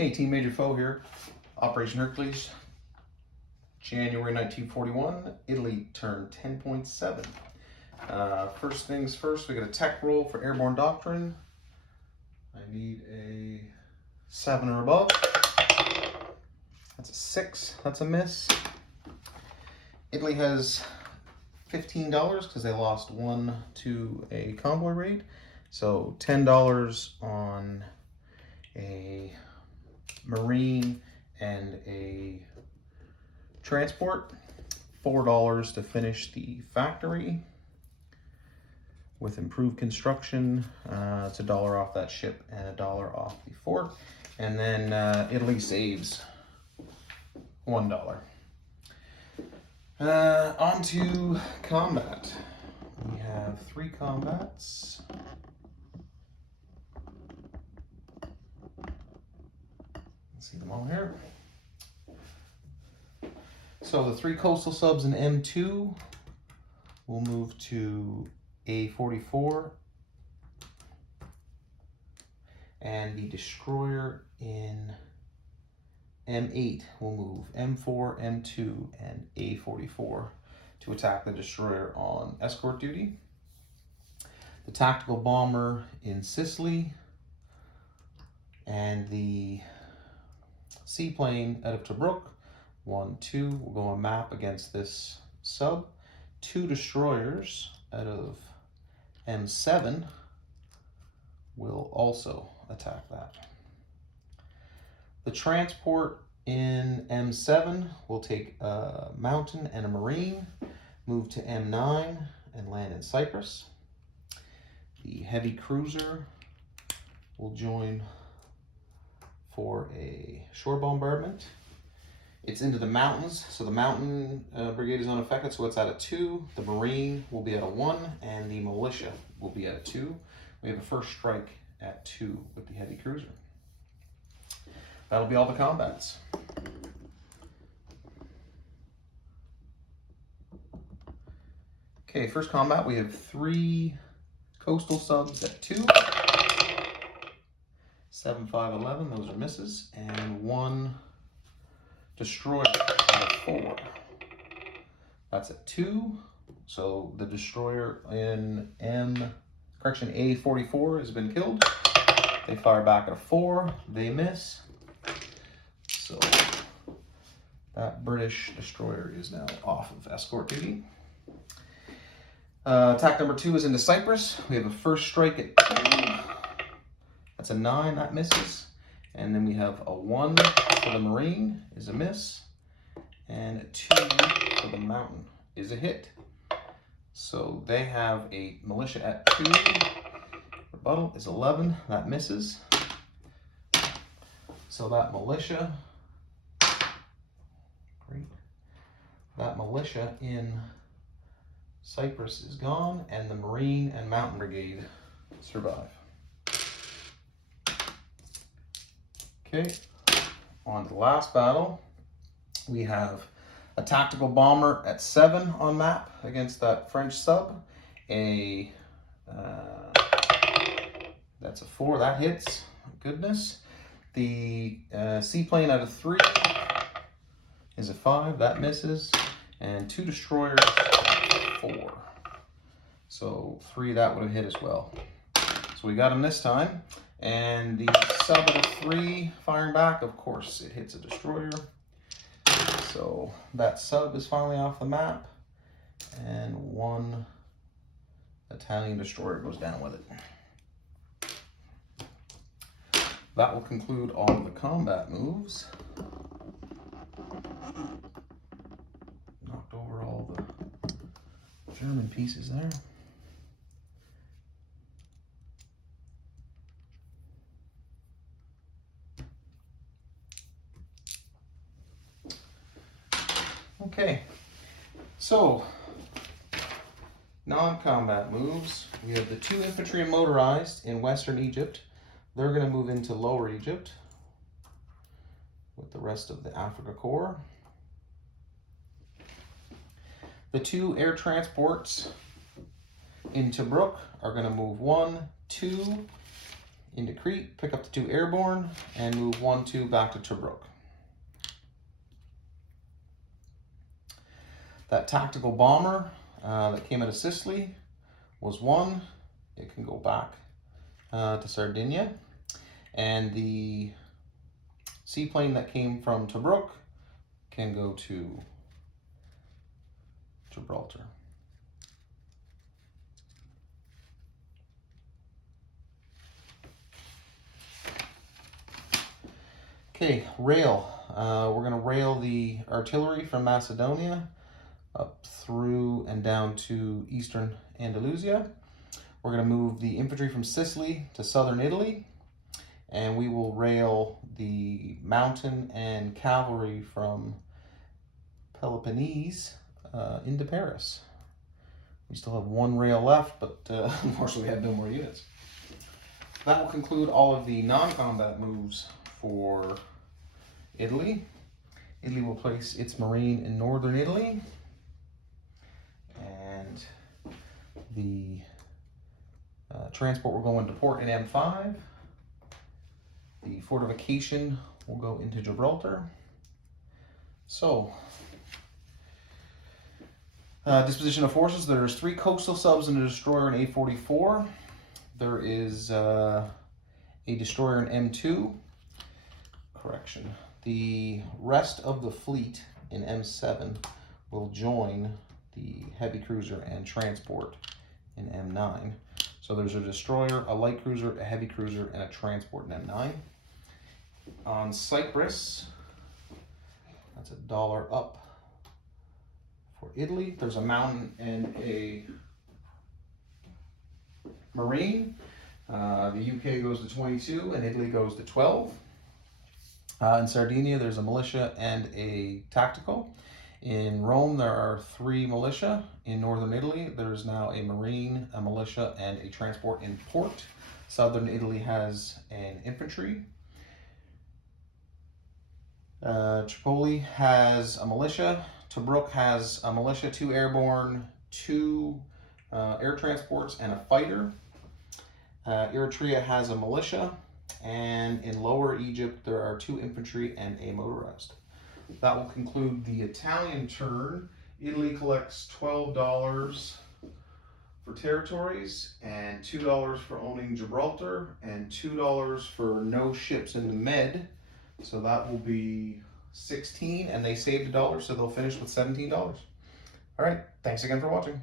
Hey, Team Major Foe here. Operation Hercules. January 1941, Italy turned 10.7. First things first, we got a tech roll for airborne doctrine. I need a 7 or above. That's a 6, that's a miss. Italy has $15 because they lost 1 to a convoy raid. So $10 on a marine and a transport, $4 to finish the factory with improved construction. It's $1 off that ship and $1 off the fort, and then Italy saves $1. On to combat. We have 3 combats. See them all here. So the 3 coastal subs in M2 will move to A44, and the destroyer in M8 will move M4, M2, and A44 to attack the destroyer on escort duty. The tactical bomber in Sicily and the seaplane out of Tobruk, 1, 2, will go on map against this sub. 2 destroyers out of M7 will also attack that. The transport in M7 will take a mountain and a marine, move to M9 and land in Cyprus. The heavy cruiser will join for a shore bombardment. It's into the mountains, so the mountain brigade is unaffected, so it's at a 2. The marine will be at a 1, and the militia will be at a 2. We have a first strike at 2 with the heavy cruiser. That'll be all the combats. Okay, first combat, we have 3 coastal subs at 2. 7, 5, 11, those are misses, and 1 destroyer at 4. That's at 2. So the destroyer in A44 has been killed. They fire back at a 4. They miss. So that British destroyer is now off of escort duty. Attack number 2 is into Cyprus. We have a first strike at 2. That's a 9, that misses. And then we have a 1 for the marine, is a miss. And a 2 for the mountain is a hit. So they have a militia at 2. Rebuttal is 11, that misses. So that militia, great. That militia in Cyprus is gone, and the marine and mountain brigade survive. Okay, on to the last battle. We have a tactical bomber at 7 on map against that French sub. That's a 4, that hits, goodness. The seaplane out of 3 is a 5, that misses. And 2 destroyers, 4. So 3, that would have hit as well. So we got him this time. And the sub of 3 firing back, of course, it hits a destroyer. So that sub is finally off the map, and 1 Italian destroyer goes down with it. That will conclude all of the combat moves. Knocked over all the German pieces there. Okay, so non-combat moves. We have the 2 infantry and motorized in Western Egypt. They're going to move into Lower Egypt with the rest of the Africa Corps. The 2 air transports in Tobruk are going to move 1, 2 into Crete, pick up the 2 airborne, and move 1, 2 back to Tobruk. That tactical bomber that came out of Sicily was 1. It can go back to Sardinia. And the seaplane that came from Tobruk can go to Gibraltar. Okay, rail. We're going to rail the artillery from Macedonia up through and down to eastern Andalusia. We're going to move the infantry from Sicily to southern Italy, and we will rail the mountain and cavalry from Peloponnese into Paris. We still have 1 rail left, but unfortunately we have no more units. That will conclude all of the non-combat moves for Italy. Italy will place its marine in northern Italy, and the transport will go into port in M5. The fortification will go into Gibraltar. So, disposition of forces. There's 3 coastal subs and a destroyer in A44. There is a destroyer in M2. Correction. The rest of the fleet in M7 will join the heavy cruiser and transport in M9. So there's a destroyer, a light cruiser, a heavy cruiser, and a transport in M9. On Cyprus, that's $1 up for Italy. There's a mountain and a marine. The UK goes to 22 and Italy goes to 12. In Sardinia, there's a militia and a tactical. In Rome, there are 3 militia. In northern Italy, there's now a marine, a militia, and a transport in port. Southern Italy has an infantry. Tripoli has a militia. Tobruk has a militia, 2 airborne, 2 air transports, and a fighter. Eritrea has a militia. And in Lower Egypt, there are 2 infantry and a motorized. That will conclude the Italian turn. Italy collects $12 for territories, and $2 for owning Gibraltar, and $2 for no ships in the Med. So that will be 16, and they saved $1, so they'll finish with $17. All right, thanks again for watching.